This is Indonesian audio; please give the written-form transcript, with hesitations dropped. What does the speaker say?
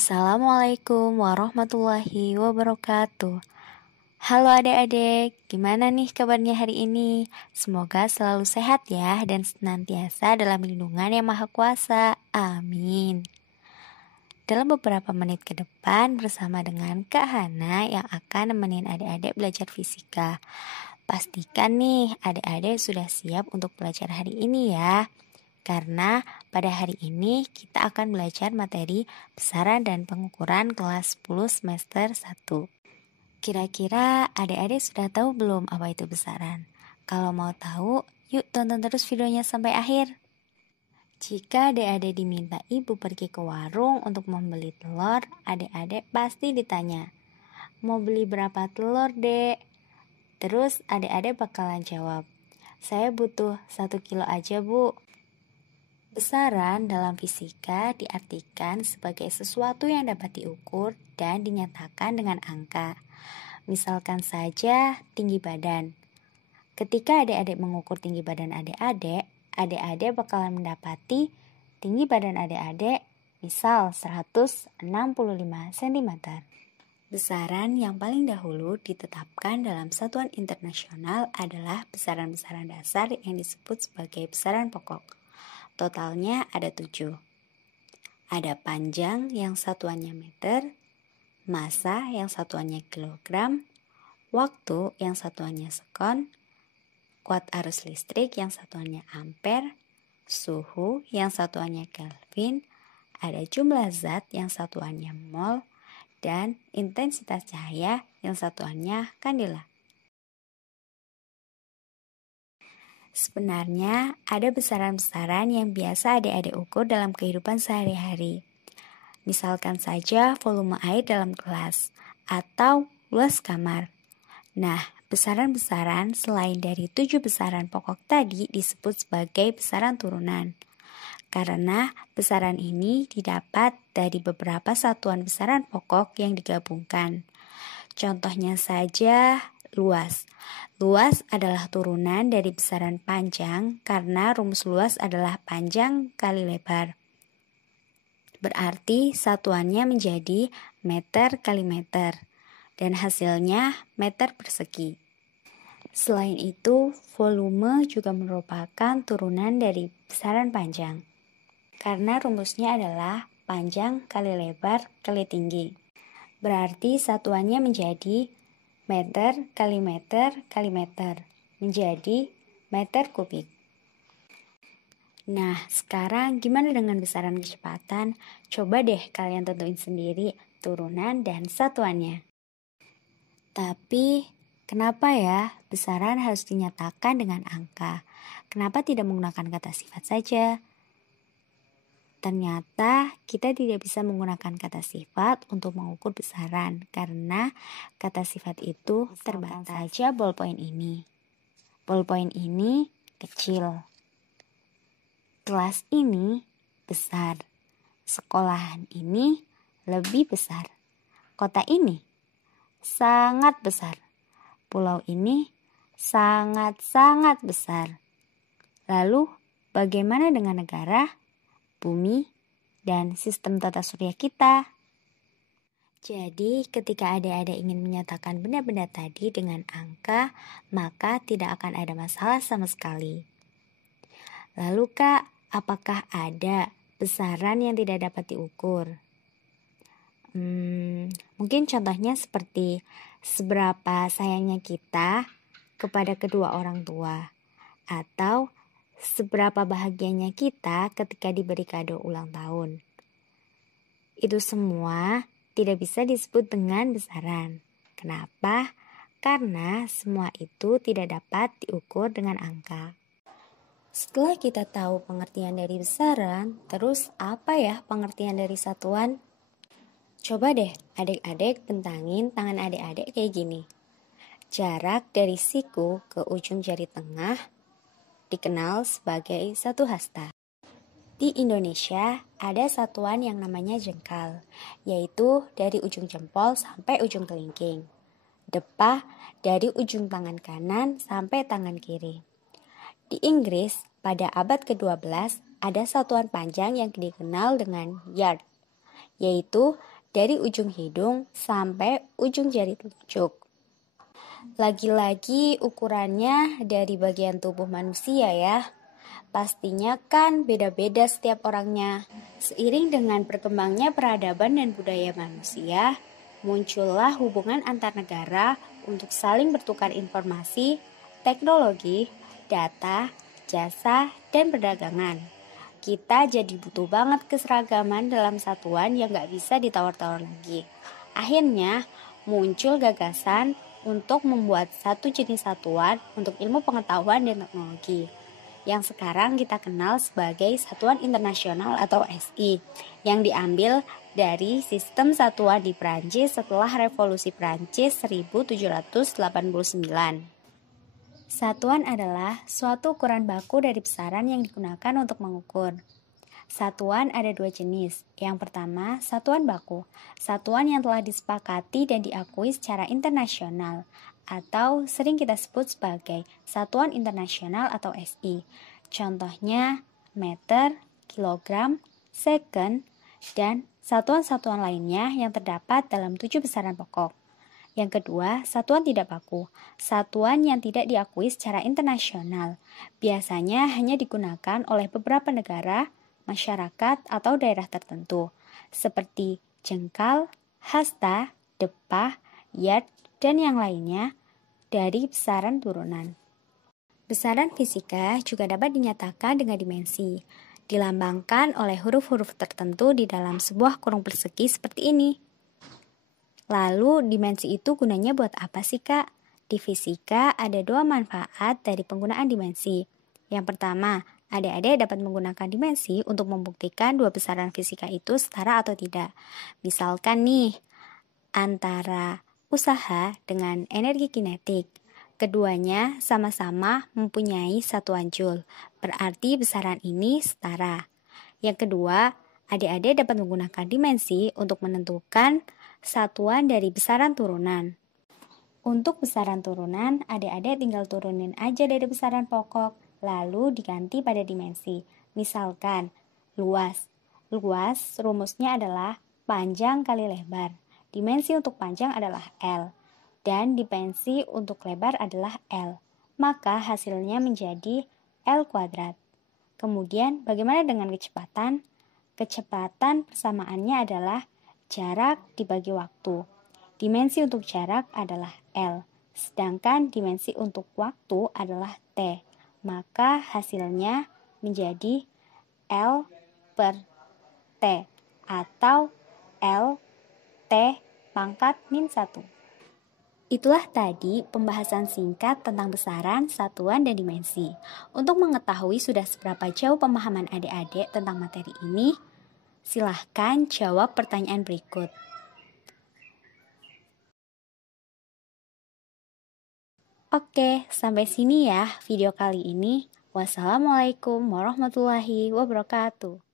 Assalamualaikum warahmatullahi wabarakatuh. Halo adik-adik, gimana nih kabarnya hari ini? Semoga selalu sehat ya dan senantiasa dalam lindungan Yang Maha Kuasa. Amin. Dalam beberapa menit ke depan bersama dengan Kak Hana yang akan nemenin adik-adik belajar fisika. Pastikan nih adik-adik sudah siap untuk belajar hari ini ya. Karena pada hari ini kita akan belajar materi besaran dan pengukuran kelas 10 semester 1. Kira-kira adik-adik sudah tahu belum apa itu besaran? Kalau mau tahu, yuk tonton terus videonya sampai akhir. Jika adik-adik diminta ibu pergi ke warung untuk membeli telur, adik-adik pasti ditanya, "Mau beli berapa telur, Dek?" Terus adik-adik bakalan jawab, "Saya butuh 1 kilo aja, Bu." Besaran dalam fisika diartikan sebagai sesuatu yang dapat diukur dan dinyatakan dengan angka. Misalkan saja tinggi badan. Ketika adik-adik mengukur tinggi badan adik-adik, adik-adik bakalan mendapati tinggi badan adik-adik misal 165 cm. Besaran yang paling dahulu ditetapkan dalam satuan internasional adalah besaran-besaran dasar yang disebut sebagai besaran pokok. Totalnya ada 7. Ada panjang yang satuannya meter, massa yang satuannya kilogram, waktu yang satuannya sekon, kuat arus listrik yang satuannya ampere, suhu yang satuannya Kelvin, ada jumlah zat yang satuannya mol, dan intensitas cahaya yang satuannya kandela. Sebenarnya ada besaran-besaran yang biasa adik-adik ukur dalam kehidupan sehari-hari. Misalkan saja volume air dalam kelas atau luas kamar. Nah, besaran-besaran selain dari 7 besaran pokok tadi disebut sebagai besaran turunan. Karena besaran ini didapat dari beberapa satuan besaran pokok yang digabungkan. Contohnya saja luas. Luas adalah turunan dari besaran panjang karena rumus luas adalah panjang kali lebar. Berarti satuannya menjadi meter kali meter dan hasilnya meter persegi. Selain itu, volume juga merupakan turunan dari besaran panjang. Karena rumusnya adalah panjang kali lebar kali tinggi. Berarti satuannya menjadi meter kali meter kali meter, menjadi meter kubik. Nah, sekarang gimana dengan besaran kecepatan? Coba deh kalian tentuin sendiri turunan dan satuannya. Tapi, kenapa ya besaran harus dinyatakan dengan angka? Kenapa tidak menggunakan kata sifat saja? Ternyata kita tidak bisa menggunakan kata sifat untuk mengukur besaran karena kata sifat itu terbatas. Saja ballpoint ini. Ballpoint ini kecil. Kelas ini besar. Sekolahan ini lebih besar. Kota ini sangat besar. Pulau ini sangat-sangat besar. Lalu bagaimana dengan negara, bumi, dan sistem tata surya kita? Jadi, ketika adik-adik ingin menyatakan benda-benda tadi dengan angka, maka tidak akan ada masalah sama sekali. Lalu Kak, apakah ada besaran yang tidak dapat diukur? Mungkin contohnya seperti seberapa sayangnya kita kepada kedua orang tua, atau seberapa bahagianya kita ketika diberi kado ulang tahun. Itu semua tidak bisa disebut dengan besaran. Kenapa? Karena semua itu tidak dapat diukur dengan angka. Setelah kita tahu pengertian dari besaran, terus apa ya pengertian dari satuan? Coba deh adik-adik bentangin tangan adik-adik kayak gini. Jarak dari siku ke ujung jari tengah dikenal sebagai 1 hasta. Di Indonesia ada satuan yang namanya jengkal, yaitu dari ujung jempol sampai ujung kelingking. Depah dari ujung tangan kanan sampai tangan kiri. Di Inggris pada abad ke-12 ada satuan panjang yang dikenal dengan yard, yaitu dari ujung hidung sampai ujung jari telunjuk. Lagi-lagi ukurannya dari bagian tubuh manusia ya. Pastinya kan beda-beda setiap orangnya. Seiring dengan berkembangnya peradaban dan budaya manusia, muncullah hubungan antar negara untuk saling bertukar informasi, teknologi, data, jasa, dan perdagangan. Kita jadi butuh banget keseragaman dalam satuan yang gak bisa ditawar-tawar lagi. Akhirnya muncul gagasan untuk membuat satu jenis satuan untuk ilmu pengetahuan dan teknologi yang sekarang kita kenal sebagai Satuan Internasional atau SI, yang diambil dari sistem satuan di Prancis setelah Revolusi Prancis 1789. Satuan adalah suatu ukuran baku dari besaran yang digunakan untuk mengukur. Satuan ada dua jenis. Yang pertama, satuan baku. Satuan yang telah disepakati dan diakui secara internasional, atau sering kita sebut sebagai Satuan Internasional atau SI. Contohnya meter, kilogram, second, dan satuan-satuan lainnya yang terdapat dalam 7 besaran pokok. Yang kedua, satuan tidak baku. Satuan yang tidak diakui secara internasional. Biasanya hanya digunakan oleh beberapa negara, masyarakat, atau daerah tertentu, seperti jengkal, hasta, depah, yard, dan yang lainnya dari besaran turunan. Besaran fisika juga dapat dinyatakan dengan dimensi, dilambangkan oleh huruf-huruf tertentu di dalam sebuah kurung persegi seperti ini. Lalu dimensi itu gunanya buat apa sih Kak? Di fisika ada dua manfaat dari penggunaan dimensi. Yang pertama, adik-adik dapat menggunakan dimensi untuk membuktikan dua besaran fisika itu setara atau tidak. Misalkan nih, antara usaha dengan energi kinetik. Keduanya sama-sama mempunyai satuan joule, berarti besaran ini setara. Yang kedua, adik-adik dapat menggunakan dimensi untuk menentukan satuan dari besaran turunan. Untuk besaran turunan, adik-adik tinggal turunin aja dari besaran pokok, lalu diganti pada dimensi. Misalkan, luas. Luas rumusnya adalah panjang kali lebar. Dimensi untuk panjang adalah L, dan dimensi untuk lebar adalah L. Maka hasilnya menjadi L kuadrat. Kemudian bagaimana dengan kecepatan? Kecepatan persamaannya adalah jarak dibagi waktu. Dimensi untuk jarak adalah L, sedangkan dimensi untuk waktu adalah T. Maka hasilnya menjadi L per T atau L T pangkat min 1. Itulah tadi pembahasan singkat tentang besaran, satuan, dan dimensi. Untuk mengetahui sudah seberapa jauh pemahaman adik-adik tentang materi ini, silahkan jawab pertanyaan berikut. Oke, sampai sini ya video kali ini. Wassalamualaikum warahmatullahi wabarakatuh.